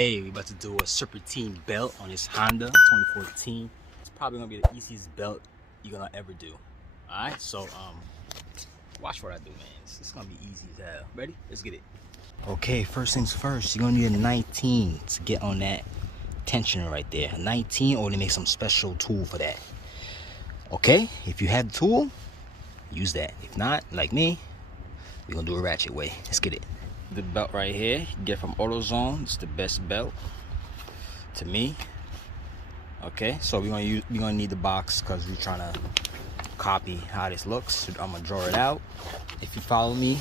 Today we're about to do a serpentine belt on this Honda 2014. It's probably gonna be the easiest belt you're gonna ever do. Alright, so watch what I do, man. It's gonna be easy as hell. Ready? Let's get it. Okay, first things first, you're gonna need a 19 to get on that tensioner right there. A 19, or they make some special tool for that. Okay, if you have the tool, use that. If not, like me, we're gonna do a ratchet way. Let's get it. The belt right here, you get from AutoZone. It's the best belt to me. Okay, so we're gonna need the box because we're trying to copy how this looks. So I'm gonna draw it out. If you follow me,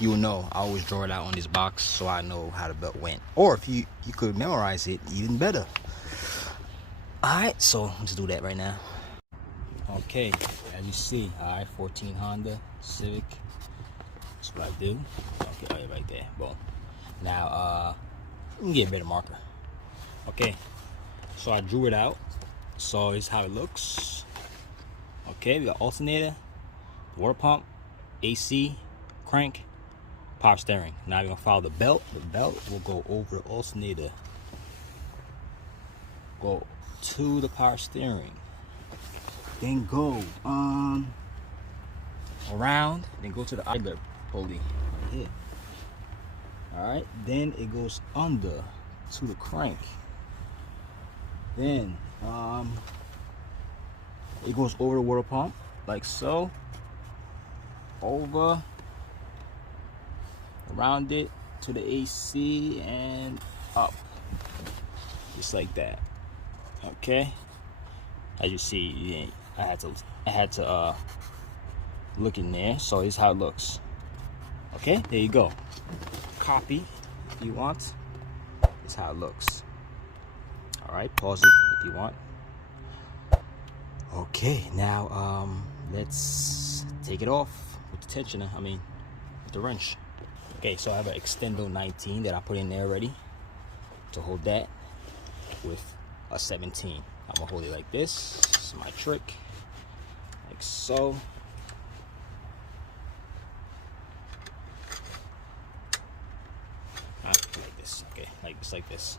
you'll know I always draw it out on this box so I know how the belt went. Or if you could memorize it, even better. Alright, so let's do that right now. Okay, as you see, alright, 14 Honda Civic. That's what I do. Okay, right there. Boom. Now, let me get a better marker. Okay, so I drew it out. So it's how it looks. Okay, we got alternator, water pump, AC, crank, power steering. Now we're gonna follow the belt. The belt will go over the alternator, go to the power steering, then go around, then go to the idler pulley right here. All right, then it goes under to the crank. Then it goes over the water pump like so, over, around it to the AC and up, just like that. Okay, as you see, I had to look in there, so this is how it looks. Okay, there you go. Copy if you want. This is how it looks. All right, pause it if you want. Okay, now let's take it off with the tensioner. With the wrench. Okay, so I have an Extendo 19 that I put in there already to hold that with a 17. I'm gonna hold it like this. This is my trick, like so. Like this. Okay, like this.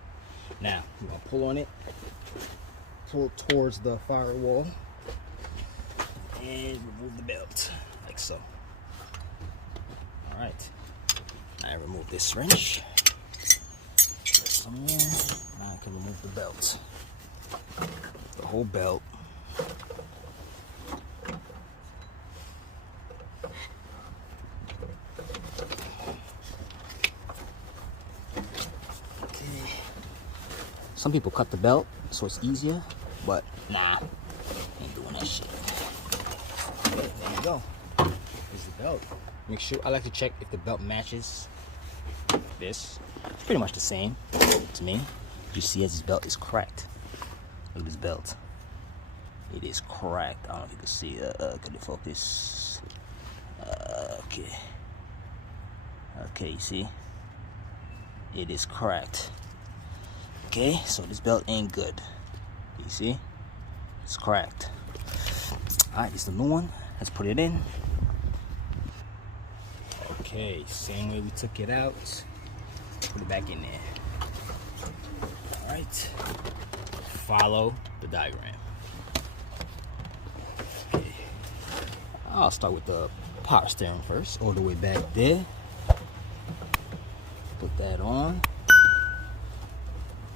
Now I'm gonna pull on it, pull towards the firewall, and remove the belt, like so. All right. Now I remove this wrench. Put some in. Now I can remove the belt. The whole belt. Okay. Some people cut the belt so it's easier, but nah, ain't doing that shit. Okay, there you go. Here's the belt. Make sure, I like to check if the belt matches this. It's pretty much the same to me. You see, as this belt is cracked. Look at this belt. It is cracked. I don't know if you can see. Can it focus? Okay. Okay, you see? It is cracked. Okay, so this belt ain't good. You see? It's cracked. Alright, this is the new one. Let's put it in. Okay, same way we took it out. Put it back in there. Alright. Follow the diagram. Okay. I'll start with the power steering first, all the way back there. Put that on.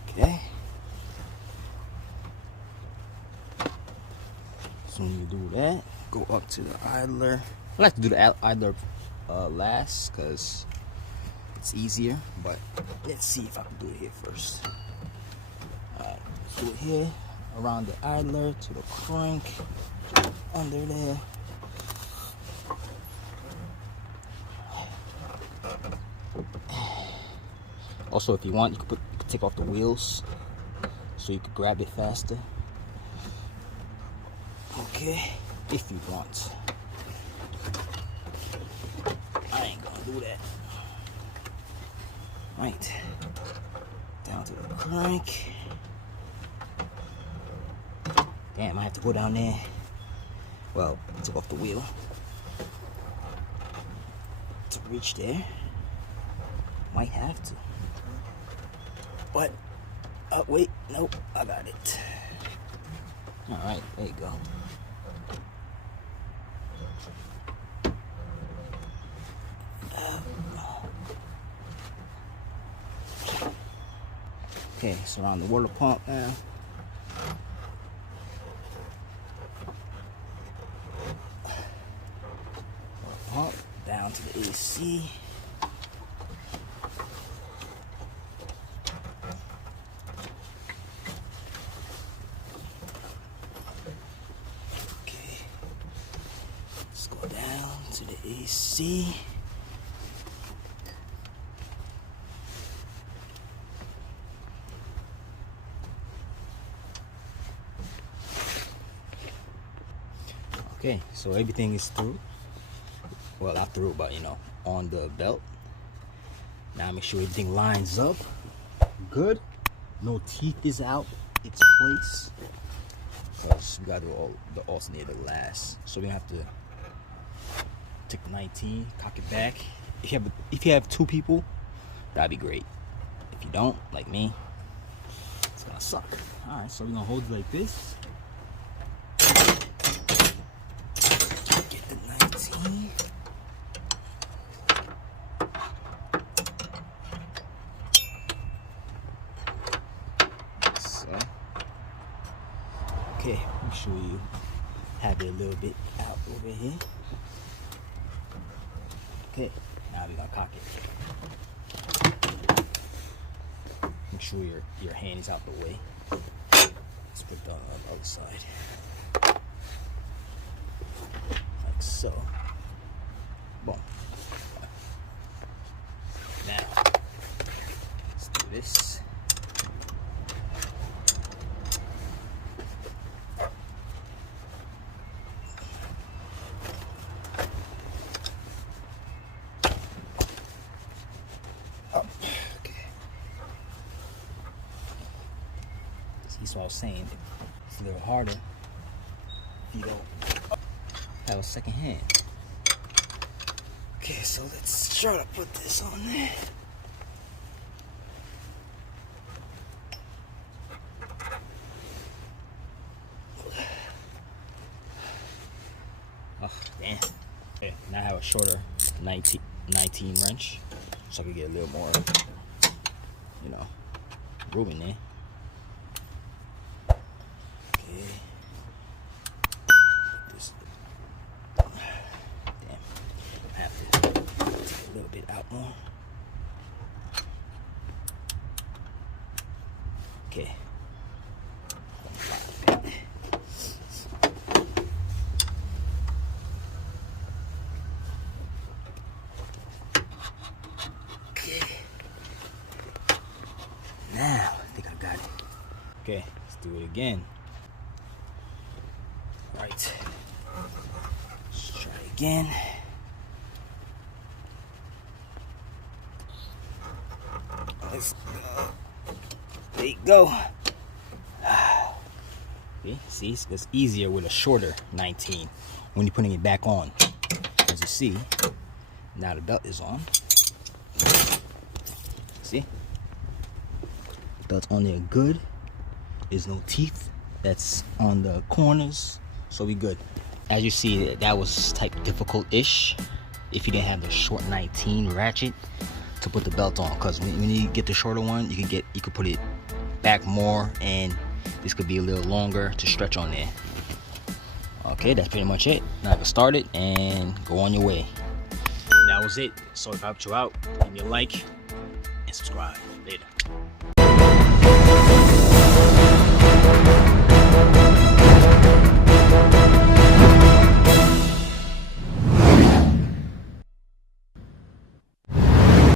Okay. So when you do that, go up to the idler. I like to do the idler last because it's easier, but let's see if I can do it here first. Alright, let's do it here, around the idler to the crank, under there. Also, if you want, you can take off the wheels so you can grab it faster. Okay, if you want. I ain't gonna do that. Right, down to the crank. Damn, I have to go down there. Well, I took off the wheel to reach there. Might have to. What? Oh, wait. Nope. I got it. Alright, there you go. Okay, so on the water pump now. Water pump down to the AC. Okay, let's go down to the AC. Okay, so everything is through. Well, not through, but you know, on the belt. Now make sure everything lines up good. No teeth is out its place. Because we gotta do all the alternator last. So we have to take the 19, cock it back. If you have two people, that'd be great. If you don't, like me, it's gonna suck. Alright, so we're gonna hold it like this. Get the 19. So, okay, make sure you have it a little bit out over here. Okay, now we're gonna cock it. Make sure your hand is out the way. Let's put it on the other side. Like so. Boom. Now, let's do this. That's what I was saying. It's a little harder if you don't have a second hand. Okay, so let's try to put this on there. Oh, damn. Okay, now I have a shorter 19 wrench, so I can get a little more, you know, room in there. Bit out more. Okay. Okay. Now I think I got it. Okay, let's do it again. Right. Let's try again. There you go. Okay, see, it's easier with a shorter 19 when you're putting it back on. As you see, now the belt is on. See? Belt's on there good. There's no teeth that's on the corners, so we good. As you see, that was type difficult-ish if you didn't have the short 19 ratchet to put the belt on, because when you get the shorter one, you could put it back more, and this could be a little longer to stretch on there. Okay, that's pretty much it. Now I can start it and go on your way. That was it. So if I helped you out, give me a like and subscribe. Later.